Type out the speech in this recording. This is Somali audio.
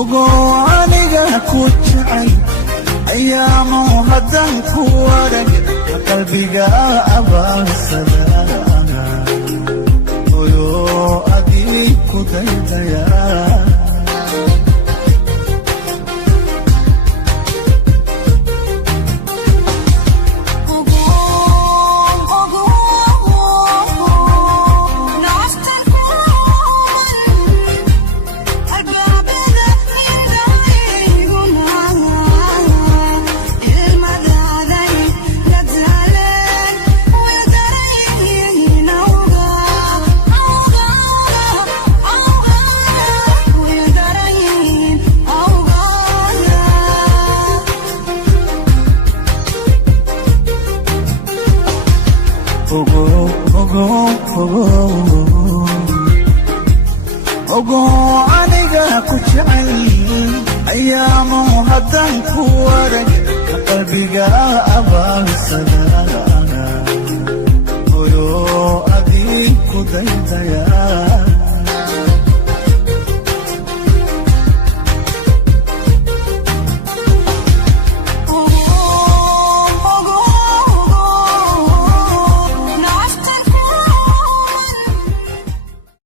ogo aniga ku jecel ayaamo haddaan ku warag qalbiga abaarsada oyo adii ku daydaya ogo aniga ku jecel ayaamo haddaan ku warag qalbiga abaarsada oyo adii ku daydaya